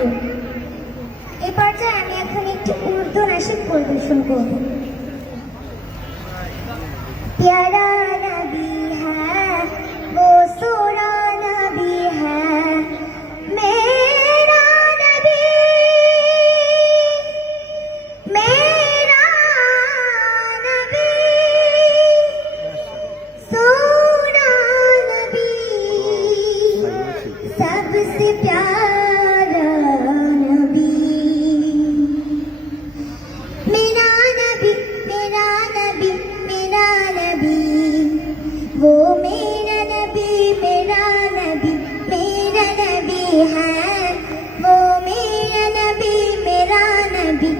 উর্দু। এই পর্যায়ে আমি এখন একটি উর্দু নাশিদ পরিবেশন করব। प्यारा नबी है वो सोरा नबी है मेरा नबी, मेरा नबी, सोरा नबी, सबसे प्यारा नबी, मेरा नबी, मेरा नबी, मेरा नबी, वो मेरा नबी, मेरा नबी, मेरा नबी है, वो मेरा नबी, मेरा नबी,